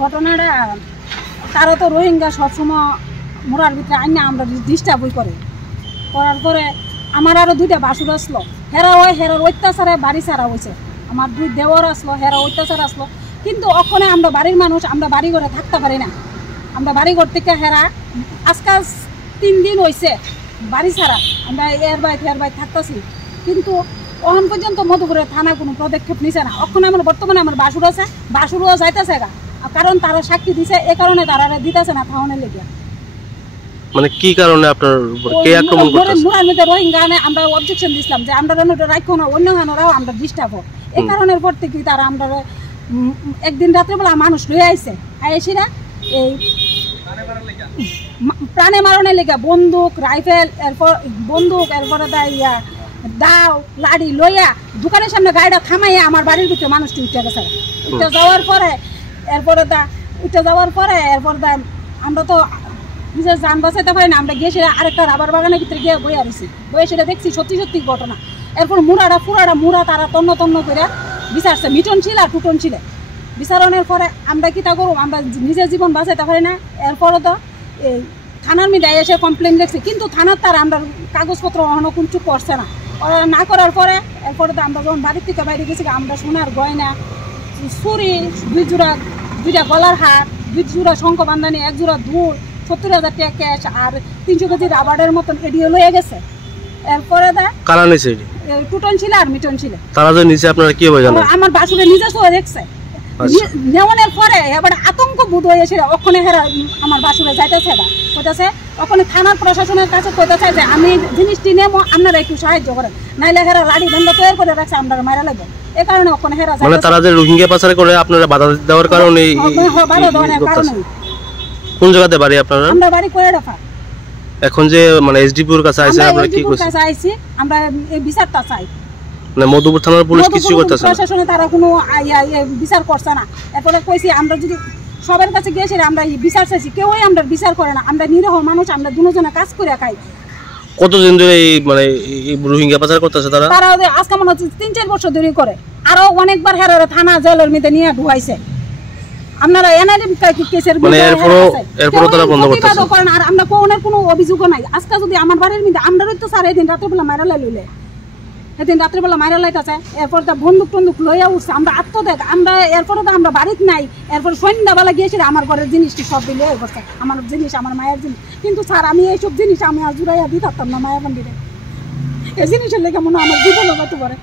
ঘটনাটা তারা তো রোহিঙ্গা সবসময় মোড়ার ভিতরে আইনা আমরা ডিস্টার্বই করার পরে আমার আরও 2টা বাসুর আসলো, হেরার অত্যাচারে বাড়ি ছাড়া হয়েছে। আমার 2 দেওয়ার আসলো, হেরা অত্যাচার আসলো। কিন্তু ওখানে আমরা বাড়ির মানুষ, আমরা বাড়ি ঘরে থাকতে পারি না। আমরা বাড়ি ঘর থেকে হেরা আজকাল 3 দিন হয়েছে বাড়ি ছাড়া, আমরা এর বাইর থাকতেছি। কিন্তু এখন পর্যন্ত মধুপুরের থানা কোনো পদক্ষেপ নিছে না। ওখানে আমার বর্তমানে আমার বাসুর আছে, বাসুরও যাইতেছে গা, কারণ তারা সাক্ষী দিছে, এ কারণে তারা দিতেছে না থাউনের লেগে। মানে কি কারণে আপনার কে আক্রমণ করতেছে? মুরার মধ্যে রোহিঙ্গা আমরা অবজেকশন দিছিলাম যে আমরা রাখো না, অন্য গানেরাও আমরা ডিস্টার্ব হোক, এই কারণের পর থেকে তারা আমরা একদিন রাত্রেবেলা মানুষ লয়ে আইছে, আইসিরা এই প্রাণে মারণের লেগে বন্দুক, রাইফেল, এরপরে দাও লাড়ি লইয়া দোকানের সামনে গাড়িটা থামাইয়া আমার বাড়ির ভিতরে মানুষটি উঠে গেছে। উঠে যাওয়ার পরে আমরা তো নিজের যান বাঁচাইতে পারি না, আমরা গিয়ে সেটা আরেকটা রাবার বাগানের ভিতরে গিয়ে বইয়া রয়েছি, বইয়ে সেটা দেখছি সত্যি ঘটনা। এরপর মুড়া তারা তন্ন করে বিচারছে, মিটন ছিল আর টুটন ছিল। বিচারণের পরে আমরা কি তা করবো, আমরা নিজের জীবন বাঁচাইতে পারি না। এরপরে তো এই থানার মধ্যে এসে কমপ্লেন দেখছি, কিন্তু থানার তার আমরা কাগজপত্র অন্য কিছু করছে না। ওরা না করার পরে এরপরে তো আমরা যখন বাড়ির থেকে বাইরে গেছি, আমরা সোনার গয়না, ছুরি, 2 গলার হার, 2 জোড়া শঙ্খ বান্ধানি, 1 জোড়া দুল, 70,000 টাকা ক্যাশ আর 300 কেজি রাবারের মতন এডিও লয়ে গেছে। এরপরে কারা নিছে? টুটন ছিল আর মিটন ছিল। তারা যে নিছে আপনারা কি হবে জানেন? আমার বাসুরে নিজস্ব দেখছে। নেওয়ানোর পরে এবার আতঙ্ক বোধ হয়েছিল, ওখানে হেরা আমার বাসুরে যাইতেছে না, কইতাছে ওখানে থানার প্রশাসনের কাছে কইতাছে যে আমি জিনিসটি নেবো, আপনারা একটু সাহায্য করেন, নাইলে হেরা লাড়ি ভাঙ্গা তৈরি করে রাখছে, আমরা মারা লাগবে। এই কারণে ওখানে হেরা মানে তারা যে রোহিঙ্গা পাচার করে আপনারা বাধা দেওয়ার কারণে বাধা দেওয়ার কারণে। কোন জায়গাতে বাড়ি আপনারা? আমরা বাড়ি কোয়েডাফা। এখন যে মানে এসডিপির কাছে আইছে, আপনারা কি কইছেন? কাছে আইছি, আমরা এই বিচারটা চাই। মানে মধুপুর থানার পুলিশ কিছু করতেছে না, প্রশাসনে তারা কোনো বিচার করছে না। এরপরে কইছি আমরা যদি সবার কাছে গিয়েছি আমরা বিচার চাইছি, কেউই আমরা বিচার করে না। আমরা নিরীহ মানুষ, আমরা দুজনে কাজ করে খাই। কতদিন ধরে এই মানে রোহিঙ্গা পাচার করতেছে তারা? তারা আজকে মনে হচ্ছে 3-4 বছর ধরে করে। আরো অনেকবার হেরারে থানা জেলের মধ্যে নিয়ে ঢুকাইছে। আপনারা এনআইডি কেসের মানে এরপরও তারা বন্ধ করতেছে না। আর আমরা কোনো অভিযোগও নাই। আজকে যদি আমার বাড়ির মধ্যে আমরাই তো স্যার এদিন রাত্রেবেলা মাইরা লাইলে, এদিন রাত্রেবেলা মাইরা লাইতেছে, এরপর তো বন্দুক টন্দুক লইয়া উঠছে, আমরা আত্মদেখ। আমরা এরপরে তো আমরা বাড়িতে নাই, এরপর সন্ধ্যাবেলা গিয়েছিল আমার ঘরের জিনিসটি সব দিলে করছে, আমার জিনিস, আমার মায়ের জিনিস। কিন্তু স্যার আমি এইসব জিনিস আমি আর জুড়াইয়া দিতে পারতাম না মায়া বন্দিরে। এই জিনিসের লেগে মনে আমার জীবনও যেতে পারে।